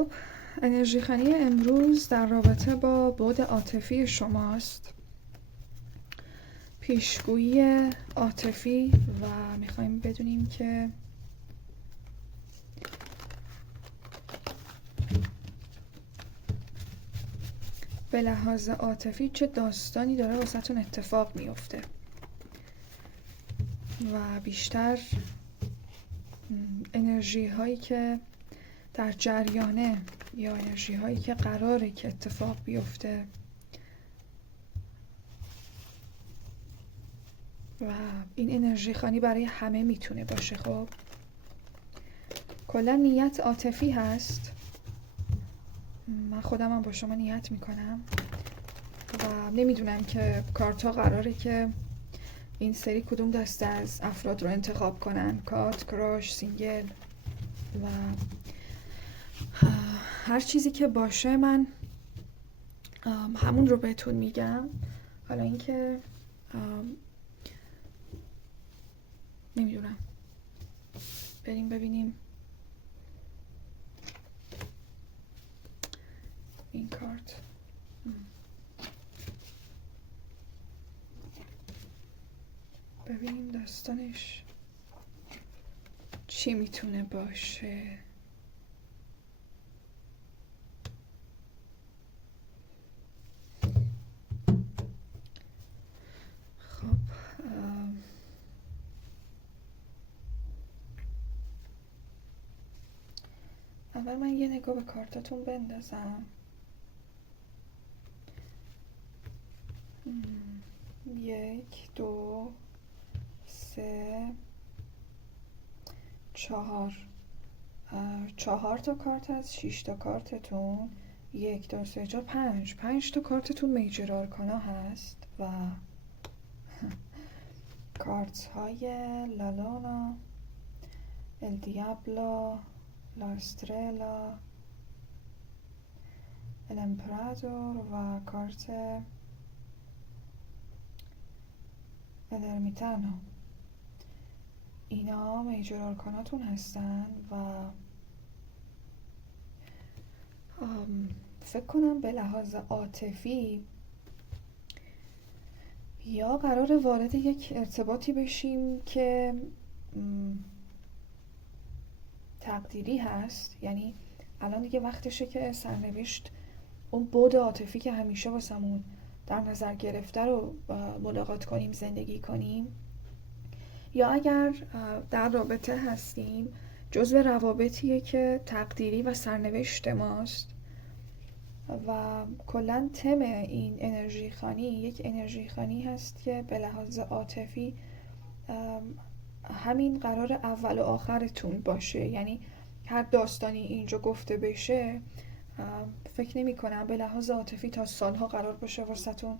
خب انرژی خانی امروز در رابطه با بعد عاطفی شماست. پیشگویی عاطفی و میخوایم بدونیم که به لحاظ عاطفی چه داستانی داره واسهتون اتفاق میفته و بیشتر انرژی هایی که در جریانه یا انرژی هایی که قراره که اتفاق بیفته و این انرژی خانی برای همه میتونه باشه. خب کلا نیت عاطفی هست. من خودم هم با شما نیت میکنم و نمیدونم که کارتا قراره که این سری کدوم دسته از افراد رو انتخاب کنن، کات، کراش، سینگل و هر چیزی که باشه من همون رو بهتون میگم. حالا اینکه نمیدونم، بریم ببینیم این کارت. ببینیم داستانش چی میتونه باشه. خب اول من یه نگاه به کارتاتون بندازم. 1 2 3 4 4 تا کارت از 6 تا کارتتون 1 2 3 4 5 تا کارتتون میجر آرکانا هست و کارت های لالونا، الدیابلو، لا استرلا، الامپرادور و کارت الارمیتانو. اینا میجر آرکاناتون هستن و فکر کنم به لحاظ عاطفی یا قرار وارد یک ارتباطی بشیم که تقدیری هست، یعنی الان دیگه وقتشه که سرنوشت اون بعد عاطفی که همیشه واسمون در نظر گرفته رو ملاقات کنیم، زندگی کنیم، یا اگر در رابطه هستیم جزو روابطیه که تقدیری و سرنوشت ماست و کلا تم این انرژی خانی یک انرژی خانی هست که به لحاظ عاطفی همین قرار اول و آخرتون باشه. یعنی هر داستانی اینجا گفته بشه فکر نمی کنم به لحاظ عاطفی تا سالها قرار باشه واسهتون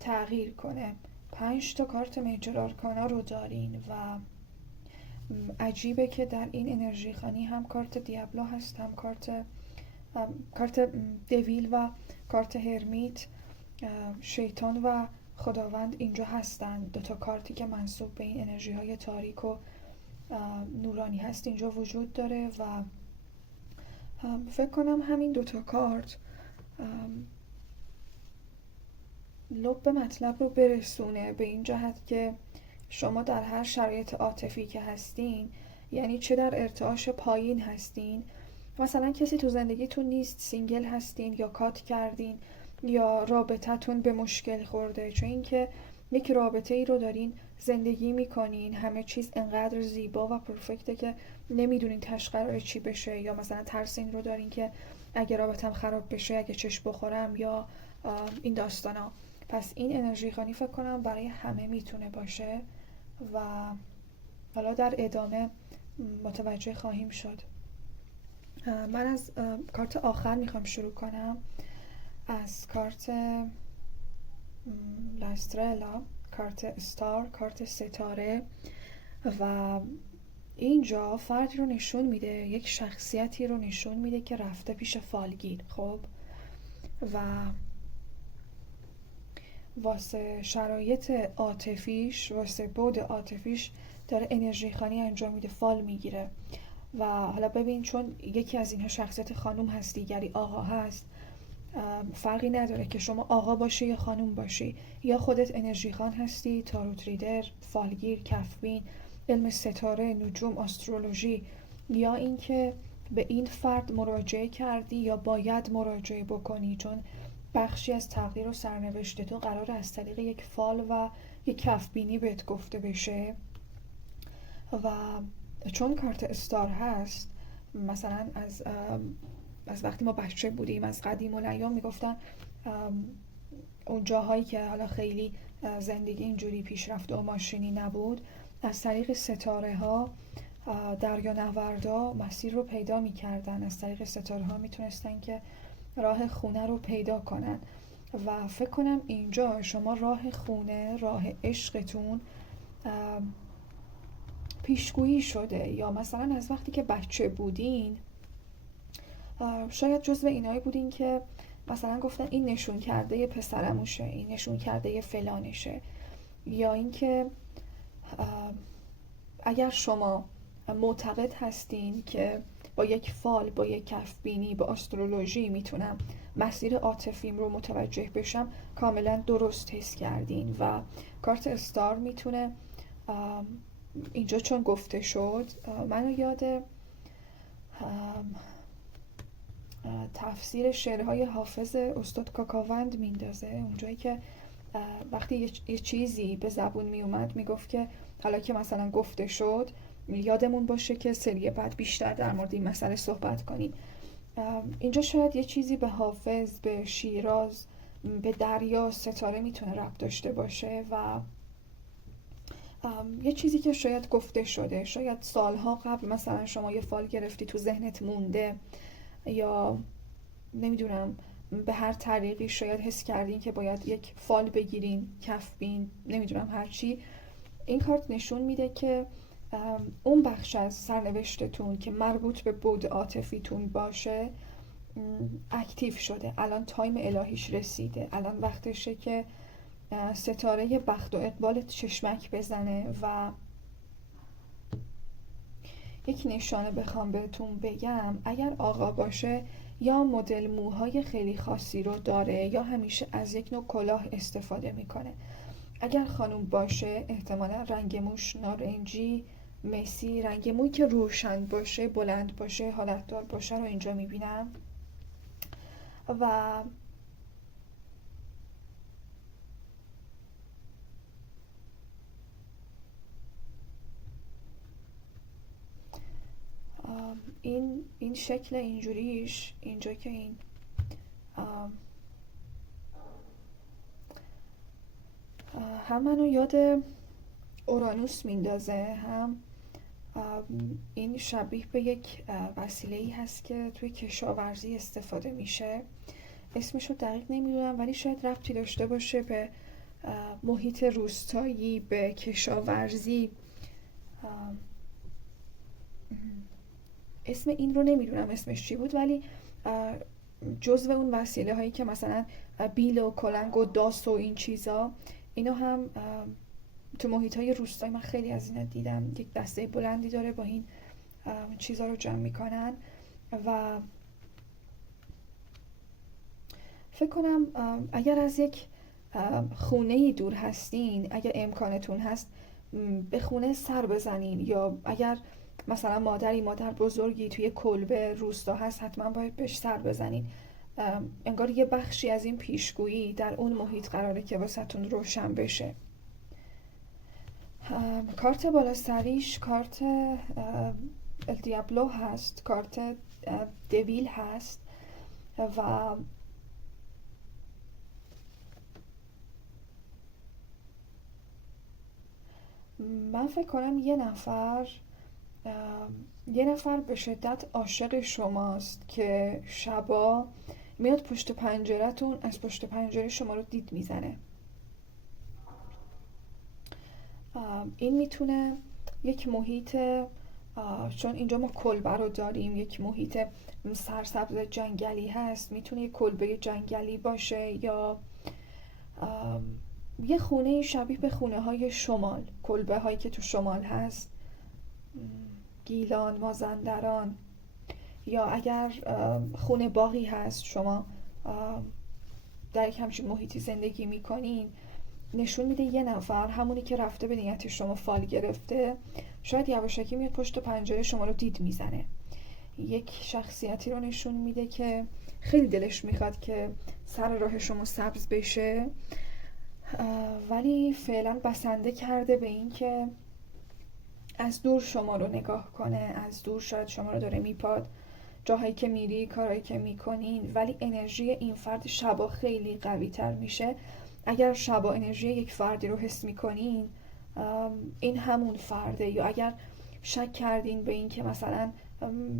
تغییر کنه. 5 تا کارت میجر آرکانا رو دارین و عجیبه که در این انرژی خانی هم کارت دیابلو هست، هم کارت دویل و کارت هرمیت، شیطان و خداوند اینجا هستن. 2 تا کارتی که منسوب به این انرژی های تاریک و نورانی هست اینجا وجود داره و فکر کنم همین 2 تا کارت لب به مطلب رو برسونه به این جهت که شما در هر شرایط عاطفی که هستین، یعنی چه در ارتعاش پایین هستین، مثلا کسی تو زندگیتون نیست، سینگل هستین یا کات کردین یا رابطتون به مشکل خورده، چون اینکه یک رابطه ای رو دارین زندگی میکنین، همه چیز انقدر زیبا و پرفکته که نمیدونین تش قراره چی بشه، یا مثلا ترس این رو دارین که اگه رابطم خراب بشه، اگه چشم بخورم یا این داستانا. پس این انرژی خانی فکر کنم برای همه میتونه باشه و حالا در ادامه متوجه خواهیم شد. من از کارت آخر میخوام شروع کنم، از کارت لاسترلا، کارت استار، کارت ستاره و اینجا فردی رو نشون میده، یک شخصیتی رو نشون میده که رفته پیش فالگیر. خب و واسه شرایط عاطفیش، واسه بعد عاطفیش داره انرژی خانی انجام میده، فال میگیره و حالا ببین چون یکی از اینها شخصیت خانوم هست دیگری آقا هست، فرقی نداره که شما آقا باشی یا خانوم باشی، یا خودت انرژی خان هستی، تاروت ریدر، فالگیر، کفبین، علم ستاره، نجوم، آسترولوژی، یا اینکه به این فرد مراجعه کردی یا باید مراجعه بکنی، چون بخشی از تغییر و سرنوشت تو قرار از طریق یک فال و یک کفبینی بهت گفته بشه. و چون کارت استار هست، مثلا از وقتی ما بچه بودیم، از قدیم الایام میگفتن اون جاهایی که حالا خیلی زندگی اینجوری پیشرفته و ماشینی نبود، از طریق ستاره ها دریانوردا مسیر رو پیدا میکردن، از طریق ستاره ها میتونستن که راه خونه رو پیدا کنن. و فکر کنم اینجا شما راه خونه، راه عشقتون پیشگویی شده، یا مثلا از وقتی که بچه بودین شاید جزو اینایی بودین که مثلا گفتن این نشون کرده پسرموشه، این نشون کرده فلانشه، یا اینکه اگر شما معتقد هستین که با یک فال، با یک کفبینی، با آسترولوژی میتونم مسیر عاطفیم رو متوجه بشم، کاملا درست حس کردین. و کارت استار میتونه اینجا چون گفته شد منو یاد تفسیر شعرهای حافظ استاد کاکاوند میندازه، اونجایی که وقتی یه چیزی به زبون میومد میگفت که حالا که مثلا گفته شد یادمون باشه که سری بعد بیشتر در مورد این مسئله صحبت کنیم. اینجا شاید یه چیزی به حافظ، به شیراز، به دریا، ستاره میتونه ربط داشته باشه و یه چیزی که شاید گفته شده، شاید سالها قبل مثلا شما یه فال گرفتی تو ذهنت مونده، یا نمیدونم به هر طریقی شاید حس کردین که باید یک فال بگیرین، کفبین، نمیدونم هرچی. این کارت نشون میده که اون بخش از سرنوشتتون که مربوط به بعد عاطفیتون باشه اکتیو شده، الان تایم الهیش رسیده، الان وقتشه که ستاره بخت و اقبالت چشمک بزنه. و یک نشانه بخوام بهتون بگم، اگر آقا باشه یا مدل موهای خیلی خاصی رو داره یا همیشه از یک نوع کلاه استفاده میکنه. اگر خانوم باشه احتمالا رنگ موش نارنجی، مسی، رنگ موی که روشن باشه، بلند باشه، حالتدار باشه رو اینجا میبینم. و این شکل اینجوریش اینجا که این هم منو یاد اورانوس میندازه، هم این شبیه به یک وسیله‌ای هست که توی کشاورزی استفاده میشه، اسمشو دقیق نمیدونم ولی شاید ربطی داشته باشه به محیط روستایی، به کشاورزی. اسم این رو نمیدونم اسمش چی بود، ولی جزو اون وسیله هایی که مثلا بیل و کلنگ و داس و این چیزا، اینو هم تو محیط های روستایی من خیلی از اینا دیدم، یک دسته بلندی داره با این چیزا رو جمع میکنن. و فکر کنم اگر از یک خونه‌ای دور هستین، اگر امکانتون هست به خونه سر بزنین، یا اگر مثلا مادر بزرگی توی کلبه روستا هست حتما باید بهش سر بزنین. انگار یه بخشی از این پیشگویی در اون محیط قراره که واسهتون روشن بشه. کارت بالا سریش کارت الدیابلو هست، کارت دویل هست. و من فکر کنم یه نفر به شدت عاشق شماست که شبا میاد پشت پنجره‌تون، از پشت پنجره شما رو دید میزنه. این میتونه یک محیط، چون اینجا ما کلبه رو داریم، یک محیط سرسبز جنگلی هست، میتونه یک کلبه جنگلی باشه یا یه خونه شبیه به خونه های شمال، کلبه هایی که تو شمال هست، گیلان، مازندران، یا اگر خونه باغی هست شما در یک همچین محیطی زندگی میکنین، نشون میده یه نفر همونی که رفته به نیت شما فال گرفته شاید یواشکی میاد پشت پنجره شما رو دید میزنه. یک شخصیتی رو نشون میده که خیلی دلش میخواد که سر راه شما سبز بشه، ولی فعلا بسنده کرده به این که از دور شما رو نگاه کنه. از دور شاید شما رو داره میپاد، جاهایی که میری، کارهایی که میکنین، ولی انرژی این فرد شبا خیلی قوی تر میشه. اگر شبا انرژی یک فردی رو حس میکنین، این همون فرده. یا اگر شک کردین به این که مثلا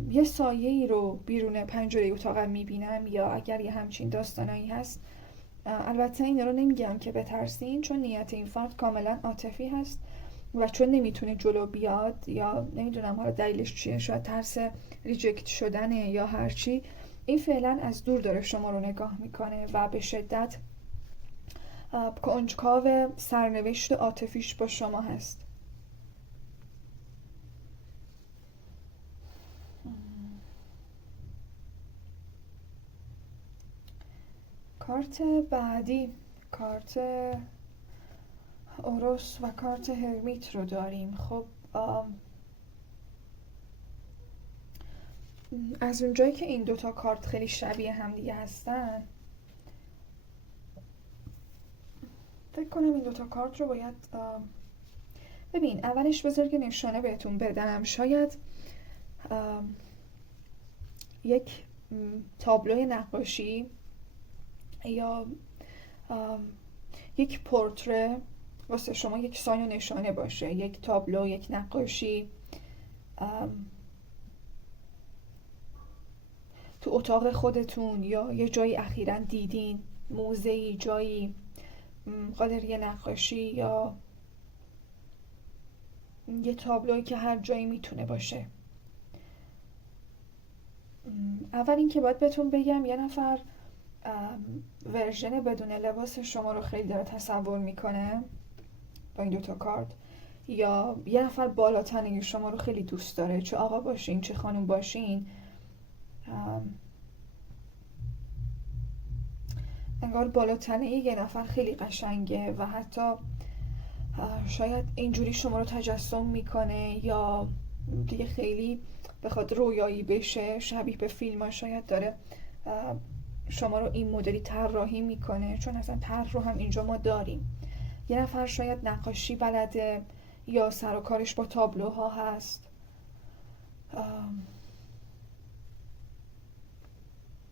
یه سایه‌ای رو بیرون پنجره اتاقم میبینم، یا اگر یه همچین داستانایی هست، البته این رو نمیگم که بترسین، چون نیت این فرد کاملا عاطفی هست و چون نمیتونه جلو بیاد، یا نمیدونم حالا دلیلش چیه، شاید ترس ریجکت شدنه یا هرچی، این فعلا از دور داره شما رو نگاه میکنه و به شدت کنجکاو سرنوشت عاطفیش با شما هست. کارت بعدی، کارت اوروس و کارت هرمیت رو داریم. خب از اونجایی که این دوتا کارت خیلی شبیه هم دیگه هستن، فکر کنم این دوتا کارت رو باید ببین. اولش بذار که نشانه بهتون بدم. شاید یک تابلوی نقاشی یا یک پورتره واسه شما یک ساین و نشانه باشه، یک تابلو، یک نقاشی تو اتاق خودتون، یا یه جایی اخیراً دیدین، موزه‌ای، جایی، گالری نقاشی، یا یه تابلویی که هر جایی میتونه باشه. اول این که باید بهتون بگم یه نفر ورژن بدون لباس شما رو خیلی داره تصور میکنه با این دوتا کارت، یا یه نفر بالاتنه شما رو خیلی دوست داره، چه آقا باشین چه خانم باشین. انگار بالاتنه یه نفر خیلی قشنگه و حتی شاید اینجوری شما رو تجسم میکنه، یا دیگه خیلی بخواد رویایی بشه، شبیه به فیلم ها، شاید داره شما رو این مدلی طراحی میکنه، چون اصلا طرح رو هم اینجا ما داریم. یه نفر شاید نقاشی بلده یا سر و کارش با تابلوها هست.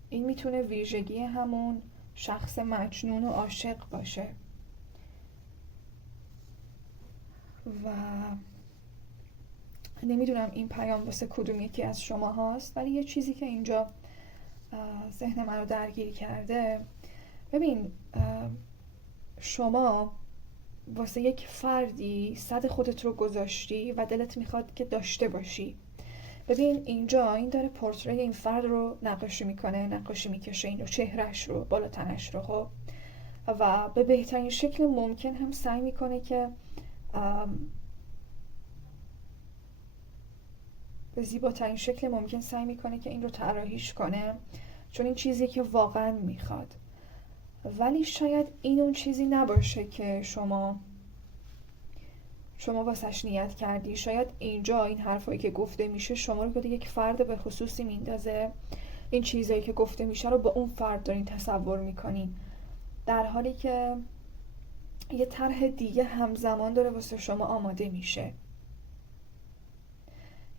این میتونه ویژگی همون شخص مجنون و عاشق باشه. و نمیدونم این پیام واسه کدوم یکی از شما هاست، ولی یه چیزی که اینجا ذهن من رو درگیر کرده، ببین شما واسه یک فردی صد خودت رو گذاشتی و دلت میخواد که داشته باشی. ببین اینجا این داره پورتره این فرد رو نقاشی میکنه، نقاشی میکشه، این رو، چهرش رو، بالا تنش رو، خب، و به بهترین شکل ممکن هم سعی میکنه که به زیباترین شکل ممکن سعی میکنه که این رو طراحیش کنه، چون این چیزی که واقعا میخواد. ولی شاید این اون چیزی نباشه که شما واسش نیت کردی. شاید اینجا این حرفایی که گفته میشه شما رو به یک فرد به خصوصی میندازه، این چیزایی که گفته میشه رو با اون فرد دارین تصور میکنین، در حالی که یه طرح دیگه همزمان داره واسه شما آماده میشه.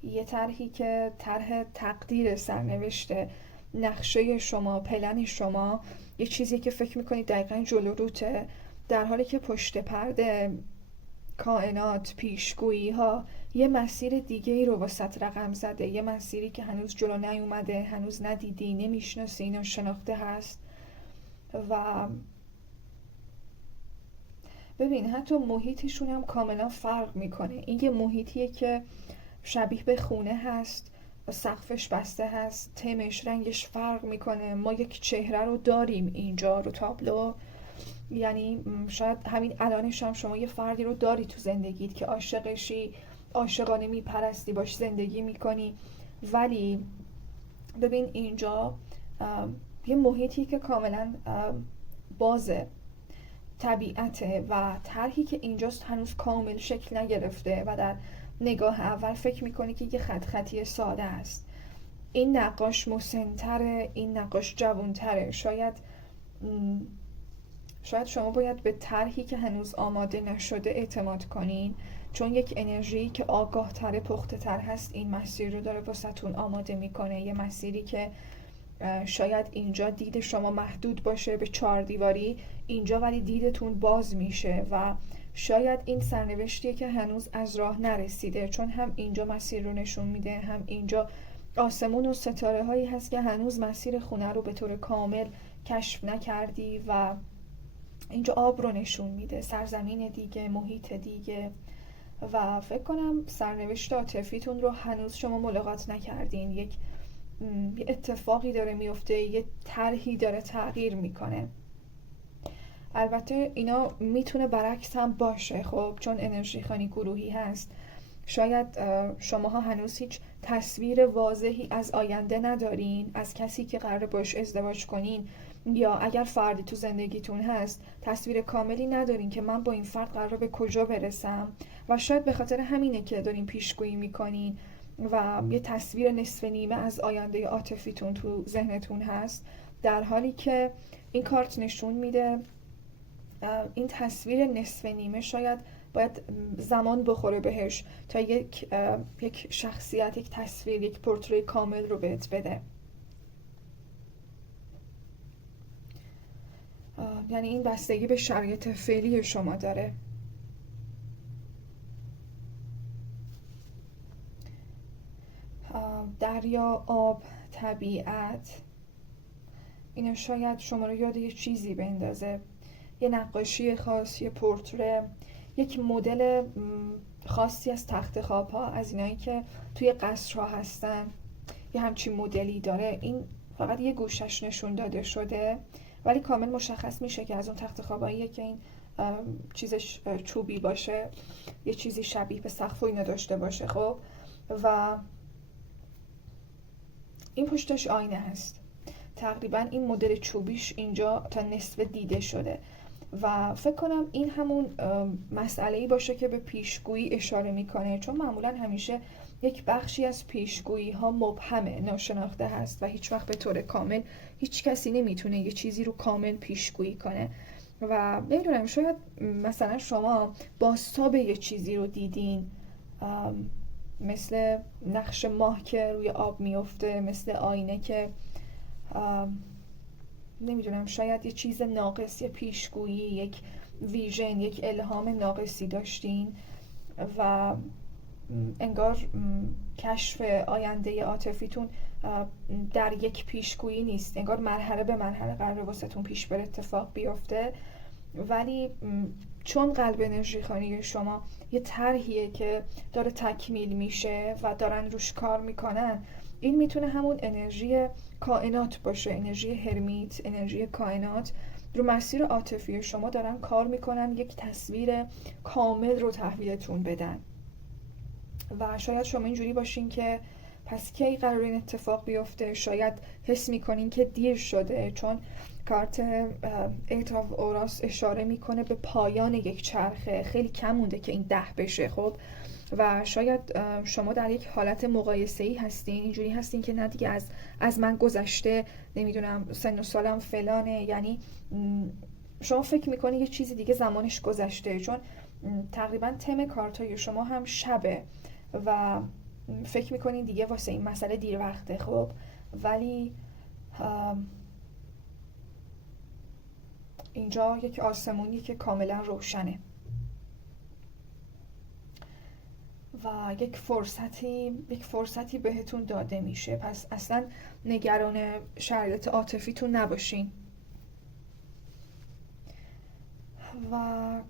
یه طرحی که طرح تقدیر، سرنوشته، نقشه شما، پلن شما، یه چیزی که فکر میکنید دقیقاً جلو روته، در حالی که پشت پرده کائنات، پیشگویی ها یه مسیر دیگه ای رو واسط رقم زده، یه مسیری که هنوز جلو نیومده، هنوز ندیدی، نمیشناسی، اینا شناخته هست. و ببین حتی محیطشون هم کاملا فرق میکنه. این یه محیطیه که شبیه به خونه هست، سقفش بسته هست، تمش، رنگش فرق میکنه. ما یک چهره رو داریم اینجا رو تابلو، یعنی شاید همین الانش هم شما یه فردی رو داری تو زندگیت که عاشقشی، عاشقانه میپرستی، باش زندگی میکنی. ولی ببین اینجا یه محیطی که کاملا بازه، طبیعته و طرحی که اینجاست هنوز کامل شکل نگرفته و در نگاه اول فکر میکنی که یه خط خطی ساده است. این نقاش مسن‌تره، این نقاش جوان‌تره. شاید شما باید به طرحی که هنوز آماده نشده اعتماد کنین، چون یک انرژی که آگاه تره، پخته تر هست این مسیر رو داره واسهتون آماده میکنه. یه مسیری که شاید اینجا دید شما محدود باشه به 4 دیواری، اینجا ولی دیدتون باز میشه و شاید این سرنوشتیه که هنوز از راه نرسیده، چون هم اینجا مسیر رو نشون میده، هم اینجا آسمون و ستاره هایی هست که هنوز مسیر خونه رو به طور کامل کشف نکردی و اینجا آب رو نشون میده، سرزمین دیگه، محیط دیگه. و فکر کنم سرنوشت عاطفیتون رو هنوز شما ملاقات نکردین. یه اتفاقی داره میفته، یه طرحی داره تغییر میکنه. البته اینا میتونه برعکس هم باشه، خب چون انرژی خانی گروهی هست. شاید شماها هنوز هیچ تصویر واضحی از آینده ندارین، از کسی که قراره باش ازدواج کنین، یا اگر فردی تو زندگیتون هست تصویر کاملی ندارین که من با این فرد قراره به کجا برسم و شاید به خاطر همینه که دارین پیشگویی میکنین و یه تصویر نصف نیمه از آینده عاطفیتون تو ذهنتون هست، در حالی که این کارت نشون میده این تصویر نصف نیمه شاید باید زمان بخوره بهش تا یک شخصیت، یک تصویر، یک پورتری کامل رو بهت بده. یعنی این بستگی به شرایط فعلی شما داره. دریا، آب، طبیعت، اینا شاید شما رو یاد یه چیزی بندازه، یه نقاشی خاص، یه پورتره، یک مدل خاصی از تخت خواب ها، از اینایی که توی قصرها هستن، یه همچین مدلی داره. این فقط یه گوشش نشون داده شده ولی کامل مشخص میشه که از اون تخت خواباییه که این چیزش چوبی باشه، یه چیزی شبیه به سقف و اینا داشته باشه. خب و این پشتش آینه هست. تقریبا این مدل چوبیش اینجا تا نصف دیده شده و فکر کنم این همون مسئله‌ای باشه که به پیشگویی اشاره میکنه، چون معمولا همیشه یک بخشی از پیشگویی ها مبهمه، ناشناخته هست و هیچ وقت به طور کامل هیچ کسی نمیتونه یه چیزی رو کامل پیشگویی کنه. و نمیدونم، شاید مثلا شما بازتاب یه چیزی رو دیدین، مثل نقش ماه که روی آب میفته، مثل آینه که نمیدونم، شاید یه چیز ناقص، یه پیشگویی، یک ویژن، یک الهام ناقصی داشتین و انگار کشف آینده عاطفیتون در یک پیشگویی نیست، انگار مرحله به مرحله قراره واسهتون پیش بره، اتفاق بیفته. ولی چون قلب انرژی خانی شما یه طرحیه که داره تکمیل میشه و دارن روش کار میکنن، این میتونه همون انرژی کائنات باشه، انرژی هرمیت، انرژی کائنات رو مسیر عاطفی شما دارن کار میکنن، یک تصویر کامل رو تحویلتون بدن. و شاید شما اینجوری باشین که پس کی قرار این اتفاق بیفته؟ شاید حس میکنین که دیر شده، چون کارت ایت آف اوراس اشاره میکنه به پایان یک چرخه، خیلی کم مونده که این 10 بشه. خب و شاید شما در یک حالت مقایسه‌ای هستین، اینجوری هستین که نه دیگه از من گذشته، نمیدونم سن و سالم فلانه، یعنی شما فکر میکنی یه چیزی دیگه زمانش گذشته، چون تقریبا تم کارتای شما هم شبه و فکر میکنین دیگه واسه این مسئله دیر وقته. خب ولی اینجا یک آسمونی که کاملا روشنه و یک فرصتی بهتون داده میشه، پس اصلا نگران شرایط عاطفیتون نباشین. و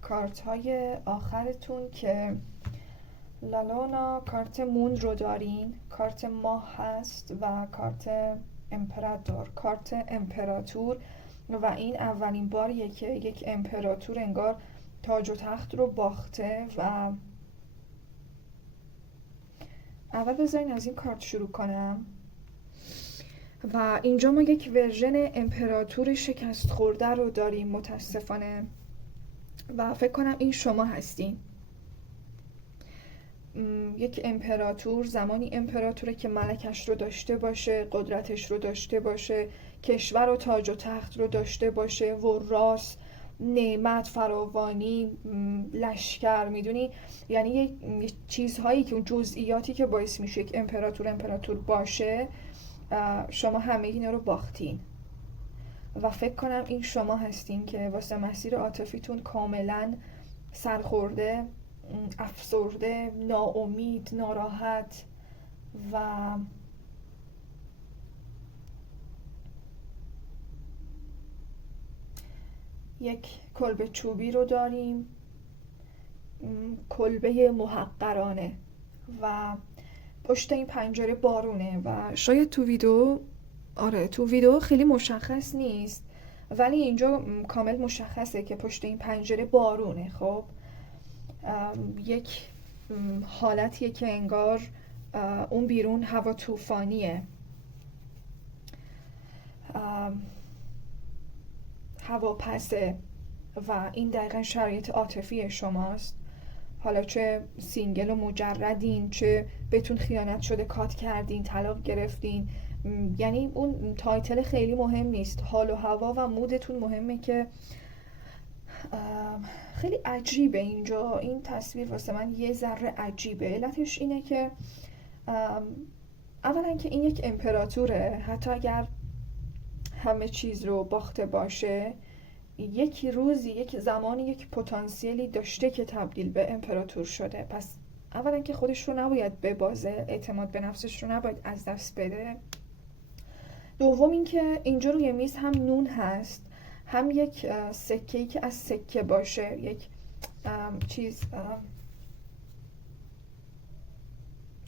کارت های آخرتون که لالونا، کارت مون رو دارین، کارت ماه هست و کارت امپراتور، کارت امپراتور. و این اولین باریه که یک امپراتور انگار تاج و تخت رو باخته و اول بذارین از این کارت شروع کنم. و اینجا ما یک ورژن امپراتور شکست خورده رو داریم متاسفانه، و فکر کنم این شما هستین. یک امپراتور زمانی امپراتوره که ملکش رو داشته باشه، قدرتش رو داشته باشه، کشور و تاج و تخت رو داشته باشه، وراث، نعمت، فراوانی، لشکر، میدونی، یعنی یه چیزهایی که اون جزئیاتی که باعث میشه یک امپراتور باشه، شما همه اینا رو باختین. و فکر کنم این شما هستین که واسه مسیر عاطفیتون کاملا سرخورده، افسرده، ناامید، ناراحت و یک کلبه چوبی رو داریم، کلبه محقرانه، و پشت این پنجره بارونه. و شاید تو ویدیو خیلی مشخص نیست، ولی اینجا کامل مشخصه که پشت این پنجره بارونه. خب یک حالتیه که انگار اون بیرون هوا طوفانیه، هوا پسه، و این دقیقا شرایط عاطفی شماست. حالا چه سینگل و مجردین، چه بهتون خیانت شده، کات کردین، طلاق گرفتین، یعنی اون تایتل خیلی مهم نیست. حال و هوا و مودتون مهمه. که خیلی عجیبه اینجا این تصویر واسه من یه ذره عجیبه. علتش اینه که اولا که این یک امپراتوره، حتی اگر همه چیز رو باخته باشه، یک روزی، یک زمانی، یک پتانسیلی داشته که تبدیل به امپراتور شده. پس اولا که خودش رو نباید ببازه، اعتماد به نفسش رو نباید از دست بده. دوم این که اینجا روی میز هم نون هست، هم یک سکه‌ای که از سکه باشه، یک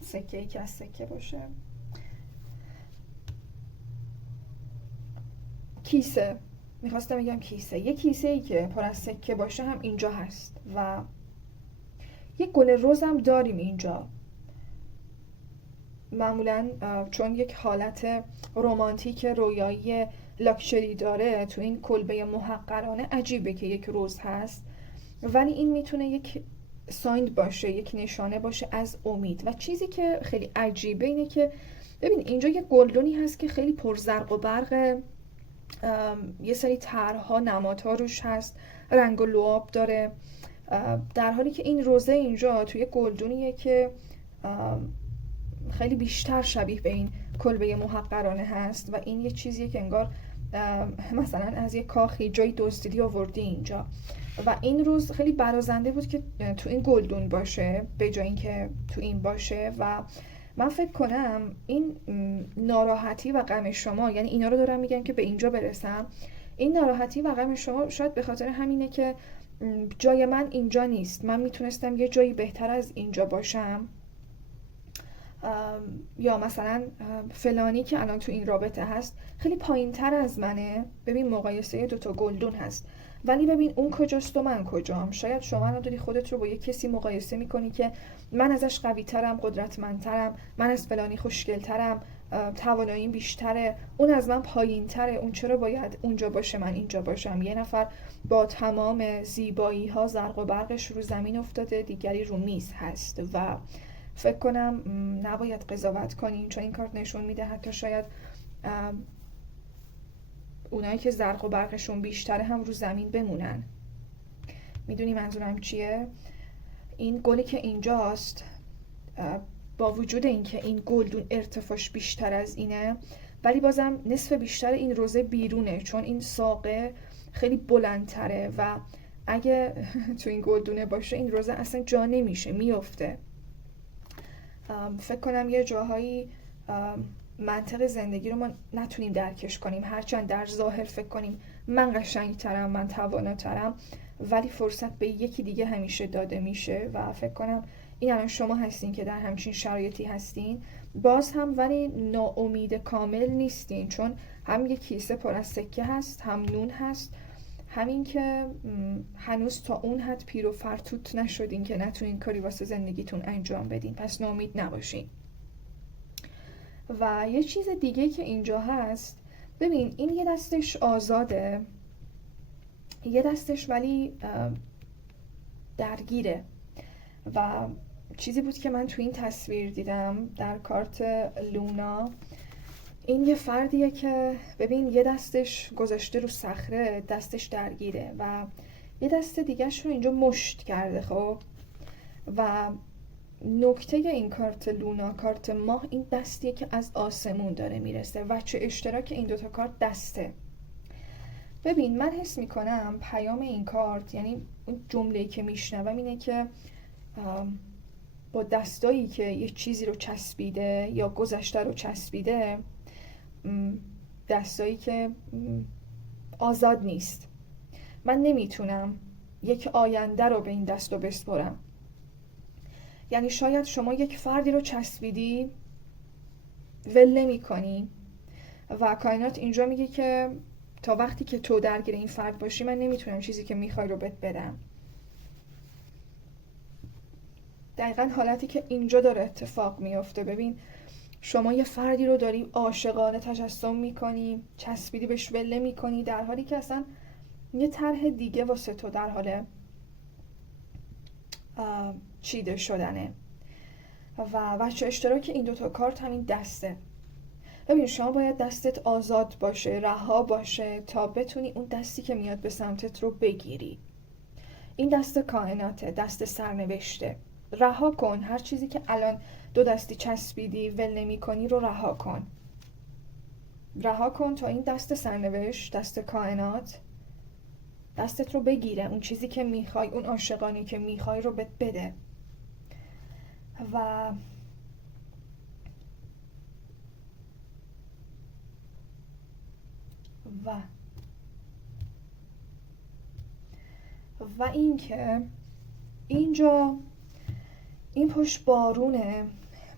سکه‌ای که از سکه باشه، کیسه، میخواستم بگم کیسه، یک کیسه‌ای که پر از سکه باشه هم اینجا هست. و یک گل رز هم داریم اینجا. معمولا چون یک حالت رمانتیک رویایی لاکچری داره، تو این کلبه محقرانه عجیبه که یک رز هست، ولی این میتونه یک ساین باشه، یک نشانه باشه از امید. و چیزی که خیلی عجیبه اینه که ببین اینجا یک گلدونی هست که خیلی پرزرق و برق، یه سری طرح‌ها، نمادها روش هست، رنگ و لعاب داره، در حالی که این روزه اینجا توی گلدونیه که خیلی بیشتر شبیه به این کلبه محقرانه هست. و این یه چیزیه که انگار مثلا از یه کاخی جایی دزدیدی آوردی اینجا. و این روز خیلی برازنده بود که تو این گلدون باشه به جای اینکه تو این باشه. و من فکر کنم این ناراحتی و غم شما، یعنی اینا رو دارم میگم که به اینجا برسم، این ناراحتی و غم شما شاید به خاطر همینه که جای من اینجا نیست، من میتونستم یه جایی بهتر از اینجا باشم، یا مثلا فلانی که الان تو این رابطه هست خیلی پایین تر از منه. ببین مقایسه دوتا گلدون هست، ولی ببین اون کجاست و من کجام. شاید شما الان داری خودت رو با یک کسی مقایسه میکنی که من ازش قوی ترم، قدرتمندترم، من از فلانی خوشگلترم، تواناییم بیشتره، اون از من پایین تره، اون چرا باید اونجا باشه من اینجا باشم. یه نفر با تمام زیبایی ها زرق و برقش رو زمین افتاده، دیگری رو میز هست. و فکر کنم نباید قضاوت کنین، چون این کارت نشون میده حتی شاید اونایی که زرق و برقشون بیشتره هم رو زمین بمونن. میدونی منظورم چیه؟ این گلی که اینجاست، با وجود اینکه این گلدون ارتفاعش بیشتر از اینه، ولی بازم نصف بیشتر این روزه بیرونه، چون این ساقه خیلی بلندتره و اگه تو این گلدونه باشه این روزه اصلا جا نمیشه، میفته. فکر کنم یه جاهایی منطق زندگی رو ما نتونیم درکش کنیم، هرچند در ظاهر فکر کنیم من قشنگترم، من تواناترم، ولی فرصت به یکی دیگه همیشه داده میشه. و فکر کنم این الان شما هستین که در همچین شرایطی هستین، باز هم ولی ناامید کامل نیستین، چون هم یک کیسه پر از سکه هست، هم نون هست، همین که هنوز تا اون حد پیر و فرتوت نشدین که نتونین کاری واسه زندگیتون انجام بدین. پس ناامید نباشین. و یه چیز دیگه که اینجا هست، ببین این یه دستش آزاده، یه دستش ولی درگیره. و چیزی بود که من تو این تصویر دیدم در کارت لونا، این یه فردیه که ببین یه دستش گذاشته رو صخره، دستش درگیره و یه دست دیگهش رو اینجا مشت کرده. خب و نکته این کارت لونا، کارت ماه، این دستیه که از آسمون داره میرسه و چه اشتراک این دوتا کارت دسته. ببین من حس میکنم پیام این کارت، یعنی اون جمله‌ای که میشنوم اینه که با دستایی که یه چیزی رو چسبیده یا گذشته رو چسبیده، دستایی که آزاد نیست. من نمیتونم یک آینده رو به این دست رو بسپرم. یعنی شاید شما یک فردی رو چسبیدی، ول نمی کنی و کائنات اینجا میگه که تا وقتی که تو درگیر این فرد باشی من نمیتونم چیزی که میخوای رو بهت بدم. دقیقا حالتی که اینجا داره اتفاق میفته. ببین شما یه فردی رو داری عاشقانه تجسم میکنی، چسبیدی بهش، ول نمی‌کنی، در حالی که اصلا یه طرح دیگه واسه تو در حال چیده شدنه. و بچه اشتراک این دوتا کارت همین دسته. ببین شما باید دستت آزاد باشه، رها باشه تا بتونی اون دستی که میاد به سمتت رو بگیری. این دست کائناته، دست سرنوشته. رها کن هر چیزی که الان دو دستی چسبیدی ول نمی کنی رو رها کن. رها کن تا این دست سرنوشت، دست کائنات، دستت رو بگیره، اون چیزی که میخوای، اون عاشقانی که میخوای رو بهت بده. و این که اینجا این پشت بارونه،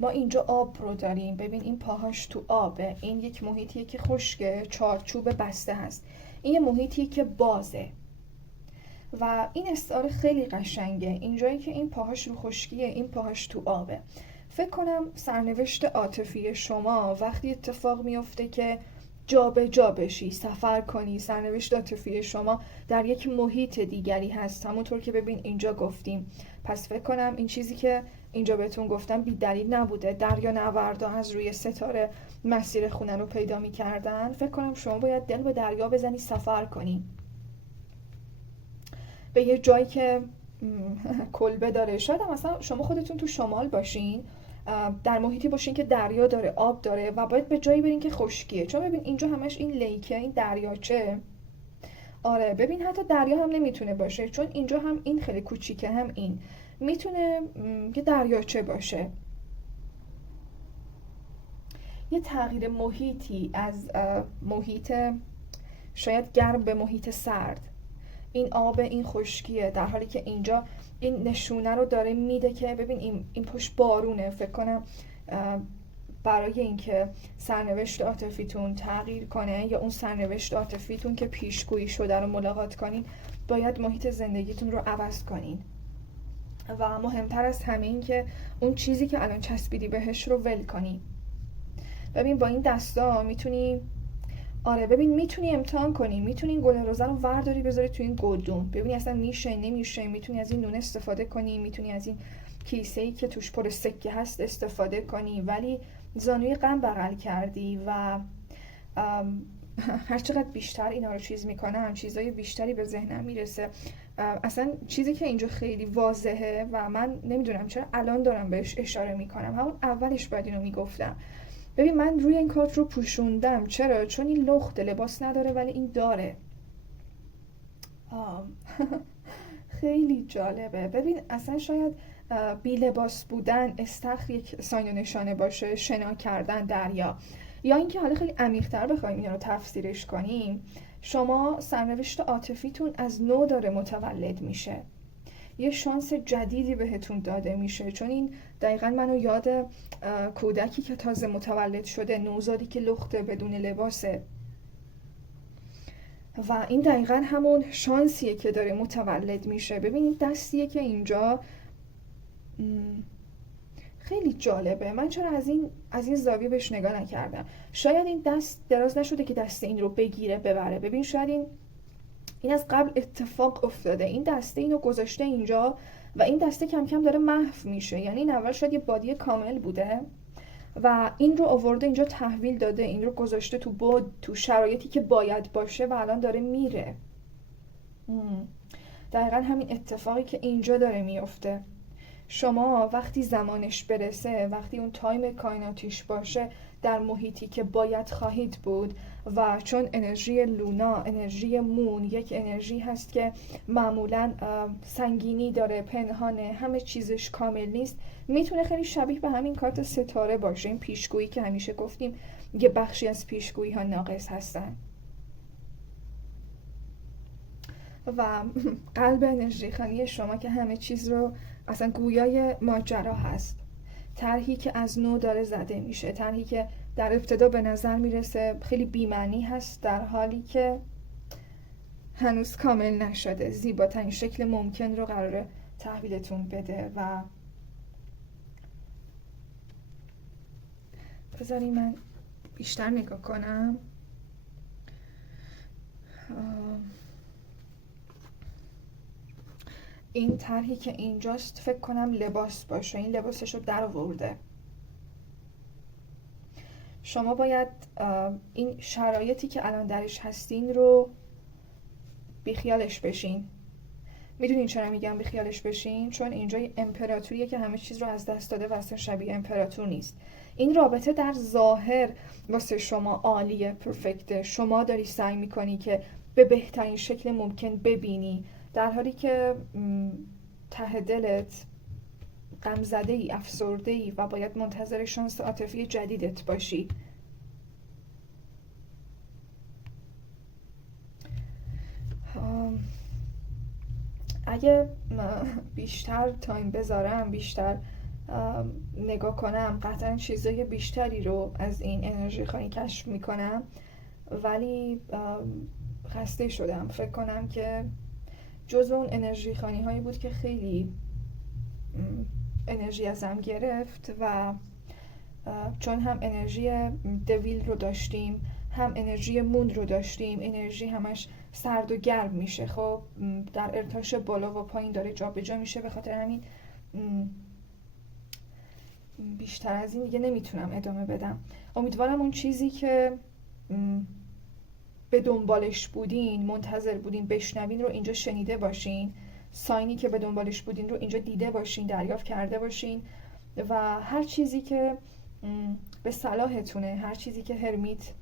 ما اینجا آب رو داریم. ببین این پاهاش تو آبه، این یک محیطیه که خشکه، چارچوب بسته هست. این یه محیطیه که بازه و این استعاره خیلی قشنگه. اینجایی که این پاهاش رو خشکیه، این پاهاش تو آبه. فکر کنم سرنوشت عاطفی شما وقتی اتفاق میفته که جا به جا بشی، سفر کنی، سرنوشت عاطفی شما در یک محیط دیگری هست، همونطور که ببین اینجا گفتیم. پس فکر کنم این چیزی که اینجا بهتون گفتم بی دلیل نبوده. دریا نوردا از روی ستاره مسیر خونه رو پیدا می‌کردن. فکر کنم شما باید دل به دریا بزنی، سفر کنی به یه جایی که کلبه داره. شاید هم مثلا شما خودتون تو شمال باشین، در محیطی باشین که دریا داره، آب داره و باید به جایی برین که خشکیه. چون ببین اینجا همش این لیکه، این دریاچه. آره ببین حتی دریا هم نمیتونه باشه، چون اینجا هم این خیلی کوچیکه، هم این میتونه یه دریاچه باشه. یه تغییر محیطی از محیط شاید گرم به محیط سرد. این آب، این خشکیه، در حالی که اینجا این نشونه رو داره میده که ببین این پشت بارونه. فکر کنم برای اینکه سرنوشت عاطفیتون تغییر کنه یا اون سرنوشت عاطفیتون که پیشگویی شده رو ملاقات کنین، باید محیط زندگیتون رو عوض کنین. و مهمتر از همه این که اون چیزی که الان چسبیدی بهش رو ول کنی. ببین با این دستا میتونی، آره ببین میتونی امتحان کنی، میتونی این گل روزه رو ورداری بذاری تو این گلدون، ببینی اصلا میشه نمیشه. میتونی از این نون استفاده کنی، میتونی از این کیسه‌ای که توش پر سکه هست استفاده کنی، ولی زانوی غم بغل کردی و هر چقدر بیشتر اینا رو چیز میکنم چیزای بیشتری به ذهنم میرسه. اصلا چیزی که اینجا خیلی واضحه و من نمیدونم چرا الان دارم بهش اشاره میکنم، همون اولش باید اینو میگفتم. ببین من روی این کارت رو پوشوندم. چرا؟ چون این لخت لباس نداره ولی این داره. خیلی جالبه. ببین اصلا شاید بی لباس بودن استخر یک ساین و نشانه باشه، شنا کردن دریا، یا اینکه حالا خیلی عمیق‌تر بخوایم اینا رو تفسیرش کنیم، شما سرنوشت عاطفیتون از نو داره متولد میشه، یه شانس جدیدی بهتون داده میشه. چون این دقیقا منو یاد کودکی که تازه متولد شده، نوزادی که لخته بدون لباسه، و این دقیقا همون شانسیه که داره متولد میشه. ببینید دستیه که اینجا خیلی جالبه. من چرا از این زاویه بهش نگاه نکردم؟ شاید این دست دراز نشده که دست این رو بگیره ببره. ببین شاید این از قبل اتفاق افتاده، این دسته اینو گذاشته اینجا و این دسته کم کم داره محو میشه. یعنی این اول شاید یه بادی کامل بوده و این رو آورده اینجا تحویل داده، این رو گذاشته تو بود، تو شرایطی که باید باشه و الان داره میره. دقیقا همین اتفاقی که اینجا داره میفته. شما وقتی زمانش برسه، وقتی اون تایم کائناتیش باشه، در محیطی که باید خواهید بود و چون انرژی لونا، انرژی مون یک انرژی هست که معمولا سنگینی داره، پنهانه، همه چیزش کامل نیست، میتونه خیلی شبیه به همین کارت ستاره باشه. این پیشگویی که همیشه گفتیم یه بخشی از پیشگویی ها ناقص هستن. و قلب انرژی خانی شما که همه چیز رو اصلا گویای ماجرا هست، طرحی که از نو داره زده میشه، طرحی که در ابتدا به نظر میرسه خیلی بی‌معنی هست، در حالی که هنوز کامل نشده، زیباترین شکل ممکن رو قراره تحویلتون بده. و بذاری من بیشتر نگاه کنم. این طرحی که اینجاست فکر کنم لباس باشه، این لباسش رو در آورده. شما باید این شرایطی که الان درش هستین رو بیخیالش بشین. میدونین چرا میگم بیخیالش بشین؟ چون اینجا امپراتوریه که همه چیز رو از دست داده و اصلا شبیه امپراتور نیست. این رابطه در ظاهر واسه شما عالیه، پرفکته، شما داری سعی میکنی که به بهترین شکل ممکن ببینی، در حالی که ته دلت غمزده‌ای، افسرده‌ای و باید منتظر شانس عاطفی جدیدت باشی. اگه بیشتر تایم بذارم، بیشتر نگاه کنم، قطعا چیزای بیشتری رو از این انرژی خانی کشف میکنم، ولی خسته شدم. فکر کنم که جزو اون انرژی خانی هایی بود که خیلی انرژی ازم گرفت و چون هم انرژی دویل رو داشتیم، هم انرژی مون رو داشتیم، انرژی همش سرد و گرم میشه، خب در ارتعاش بالا و پایین داره جابجا میشه. به خاطر همین بیشتر از این دیگه نمیتونم ادامه بدم. امیدوارم اون چیزی که به دنبالش بودین، منتظر بودین بشنوین رو اینجا شنیده باشین، ساینی که به دنبالش بودین رو اینجا دیده باشین، دریافت کرده باشین و هر چیزی که به صلاحتونه، هر چیزی که هرمیت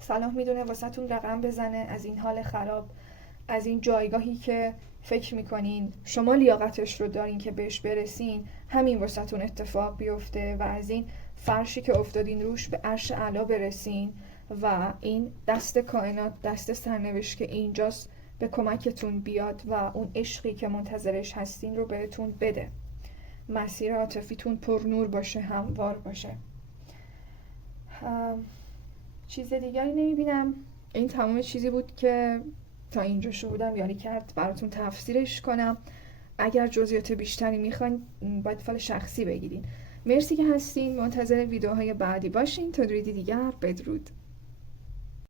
صلاح میدونه واسهتون رقم بزنه از این حال خراب، از این جایگاهی که فکر میکنین شما لیاقتش رو دارین که بهش برسین، همین واسهتون اتفاق بیفته و از این فرشی که افتادین روش به عرش اعلا برسین و این دست کائنات، دست سرنوشت که اینجاست به کمکتون بیاد و اون عشقی که منتظرش هستین رو بهتون بده. مسیر عاطفیتون پر نور باشه، هموار باشه. چیز دیگری نمیبینم. این تمام چیزی بود که تا اینجا شهودم یاری کرد براتون تفسیرش کنم. اگر جزئیات بیشتری میخواین باید فال شخصی بگیرین. مرسی که هستین. منتظر ویدیوهای بعدی باشین. تا درودی دیگر، بدرود.